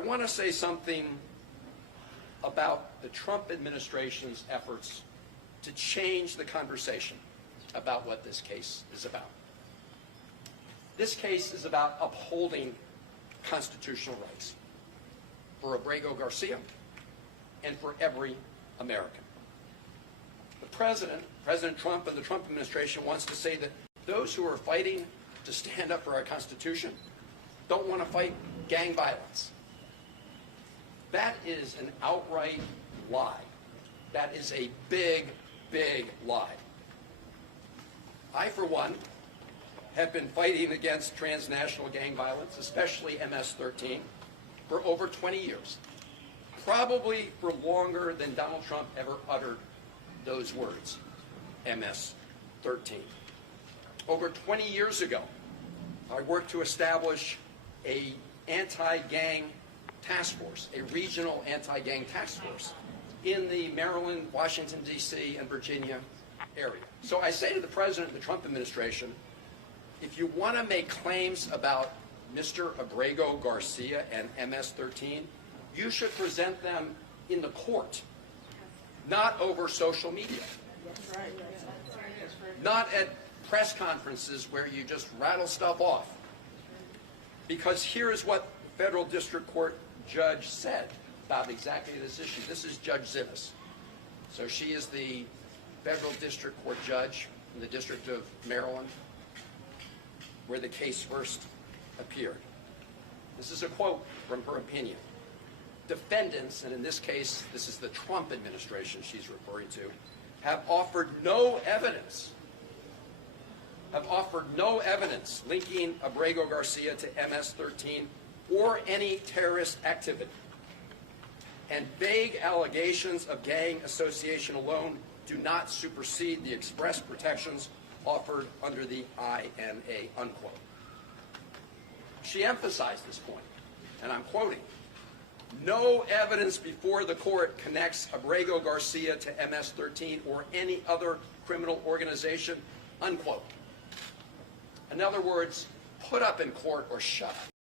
want to say something about the Trump administration's efforts to change the conversation about what this case is about. This case is about upholding constitutional rights for Abrego-Garcia and for every American. The President Trump and the Trump administration wants to say that those who are fighting to stand up for our Constitution don't want to fight gang violence. That is an outright lie. That is a big, big lie. I, for one, have been fighting against transnational gang violence, especially MS-13, for over 20 years. Probably for longer than Donald Trump ever uttered those words, MS-13. Over 20 years ago, I worked to establish an anti-gang task force, a regional anti-gang task force in the Maryland, Washington, D.C., and Virginia area. So I say to the President and the Trump administration, if you want to make claims about Mr. Abrego-Garcia and MS-13, you should present them in the court, not over social media. That's right. Not at press conferences where you just rattle stuff off. Because here is what the federal district court judge said about exactly this issue. This is Judge Zinnes. So she is the federal district court judge in the District of Maryland, where the case first appeared. This is a quote from her opinion. Defendants, and in this case, this is the Trump administration she's referring to, have offered no evidence linking Abrego-Garcia to MS-13 or any terrorist activity. And vague allegations of gang association alone do not supersede the express protections offered under the INA, unquote. She emphasized this point, and I'm quoting, "No evidence before the court connects Abrego-Garcia to MS-13 or any other criminal organization," unquote. In other words, put up in court or shut up.